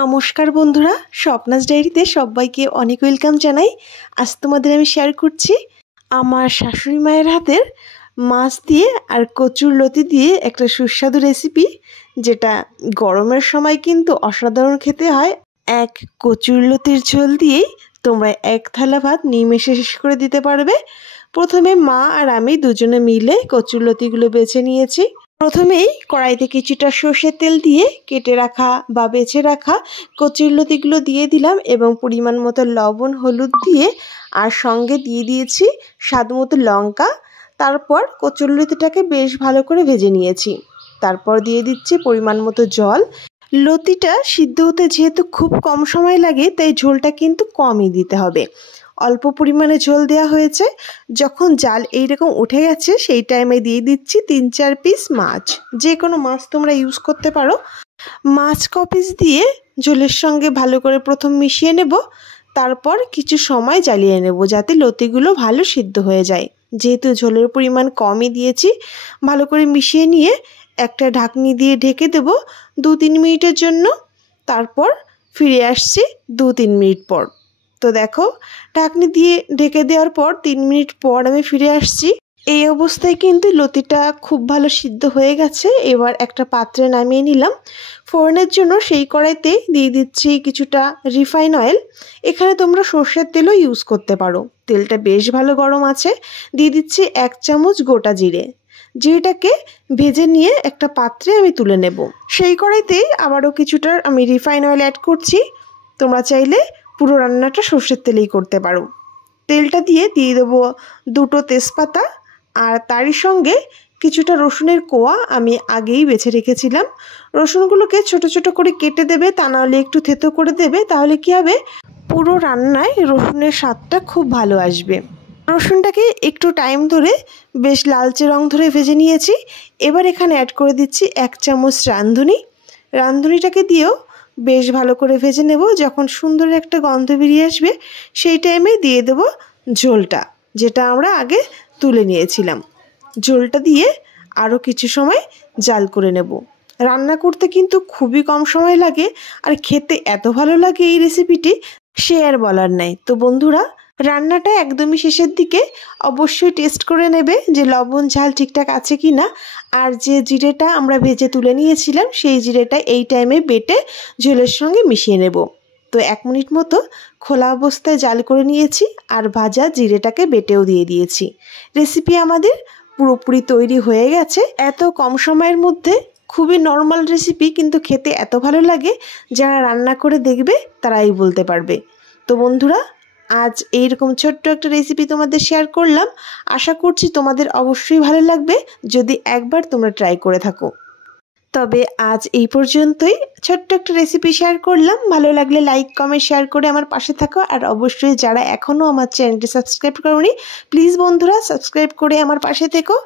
নমস্কার বন্ধুরা, স্বপ্নাস ডায়েরিতে সবাইকে অনেক ওয়েলকাম জানাই। আজ তোমাদের আমি শেয়ার করছি আমার শাশুড়ি মায়ের হাতের মাছ দিয়ে আর কচুর লতি দিয়ে একটা সুস্বাদু রেসিপি, যেটা গরমের সময় কিন্তু অসাধারণ খেতে হয়। এক কচুর লতির ঝোল দিয়েই তোমরা এক থালা ভাত নিমেষে শেষ করে দিতে পারবে। প্রথমে মা আর আমি দুজনে মিলে কচুর লতিগুলো বেছে নিয়েছি। প্রথমেই কড়াইতে কিছুটা সর্ষের তেল দিয়ে কেটে রাখা বা বেছে রাখা কচুর লতিগুলো দিয়ে দিলাম এবং পরিমাণ মতো লবণ হলুদ দিয়ে আর সঙ্গে দিয়ে দিয়েছি স্বাদ মতো লঙ্কা। তারপর কচুর লতিটাকে বেশ ভালো করে ভেজে নিয়েছি। তারপর দিয়ে দিচ্ছি পরিমাণ মতো জল। লতিটা সিদ্ধ হতে যেহেতু খুব কম সময় লাগে, তাই ঝোলটা কিন্তু কমই দিতে হবে। অল্প পরিমাণে ঝোল দেওয়া হয়েছে। যখন জাল এইরকম উঠে গেছে সেই টাইমে দিয়ে দিচ্ছি 3-4 পিস মাছ। যে কোনো মাছ তোমরা ইউজ করতে পারো। মাছ কপিস দিয়ে ঝোলের সঙ্গে ভালো করে প্রথম মিশিয়ে নেব, তারপর কিছু সময় জ্বালিয়ে নেব যাতে লতিগুলো ভালো সিদ্ধ হয়ে যায়। যেহেতু ঝোলের পরিমাণ কমই দিয়েছি, ভালো করে মিশিয়ে নিয়ে একটা ঢাকনি দিয়ে ঢেকে দেব 2-3 মিনিটের জন্য। তারপর ফিরে আসছি 2-3 মিনিট পর। তো দেখো, ঢাকনি দিয়ে ঢেকে দেওয়ার পর 3 মিনিট পর আমি ফিরে আসছি। এই অবস্থায় কিন্তু লতিটা খুব ভালো সিদ্ধ হয়ে গেছে। এবার একটা পাত্রে নামিয়ে নিলাম। ফোড়নের জন্য সেই কড়াইতে দিয়ে দিচ্ছি কিছুটা রিফাইন অয়েল। এখানে তোমরা সর্ষের তেলও ইউজ করতে পারো। তেলটা বেশ ভালো গরম আছে। দিয়ে দিচ্ছি 1 চামচ গোটা জিরে। জিরেটাকে ভেজে নিয়ে একটা পাত্রে আমি তুলে নেব। সেই কড়াইতেই আবারও কিছুটা আমি রিফাইন অয়েল অ্যাড করছি। তোমরা চাইলে পুরো রান্নাটা সর্ষের তেলেই করতে পারো। তেলটা দিয়ে দেবো 2টো তেজপাতা আর তারই সঙ্গে কিছুটা রসুনের কোয়া আমি আগেই বেছে রেখেছিলাম। রসুনগুলোকে ছোট ছোট করে কেটে দেবে, তা নাহলে একটু থেতো করে দেবে। তাহলে কি হবে, পুরো রান্নায় রসুনের স্বাদটা খুব ভালো আসবে। রসুনটাকে একটু টাইম ধরে বেশ লালচে রং ধরে ভেজে নিয়েছি। এবার এখানে অ্যাড করে দিচ্ছি 1 চামচ রাঁধুনি। রাঁধুনিটাকে দিয়েও বেশ ভালো করে ভেজে নেব। যখন সুন্দর একটা গন্ধ বেরিয়ে আসবে সেই টাইমে দিয়ে দেব ঝোলটা, যেটা আমরা আগে তুলে নিয়েছিলাম। ঝোলটা দিয়ে আরও কিছু সময় জাল করে নেব। রান্না করতে কিন্তু খুবই কম সময় লাগে আর খেতে এত ভালো লাগে এই রেসিপিটি, সে আর বলার নাই। তো বন্ধুরা, রান্নাটা একদমই শেষের দিকে অবশ্যই টেস্ট করে নেবে যে লবণ ঝাল ঠিকঠাক আছে কি না। আর যে জিরেটা আমরা ভেজে তুলে নিয়েছিলাম সেই জিরেটা এই টাইমে বেটে ঝোলের সঙ্গে মিশিয়ে নেব। তো 1 মিনিট মতো খোলা অবস্থায় জাল করে নিয়েছি আর ভাজা জিরেটাকে বেটেও দিয়ে দিয়েছি। রেসিপি আমাদের পুরোপুরি তৈরি হয়ে গেছে। এত কম সময়ের মধ্যে খুবই নর্মাল রেসিপি, কিন্তু খেতে এত ভালো লাগে, যারা রান্না করে দেখবে তারাই বলতে পারবে। তো বন্ধুরা, আজ এইরকম ছোট্ট একটা রেসিপি তোমাদের শেয়ার করলাম। আশা করছি তোমাদের অবশ্যই ভালো লাগবে যদি একবার তোমরা ট্রাই করে থাকো। তবে আজ এই পর্যন্তই, ছোট্ট একটা রেসিপি শেয়ার করলাম। ভালো লাগলে লাইক কমেন্ট শেয়ার করে আমার পাশে থাকো। আর অবশ্যই যারা এখনও আমার চ্যানেলটি সাবস্ক্রাইব করোনি, প্লিজ বন্ধুরা সাবস্ক্রাইব করে আমার পাশে থেকো।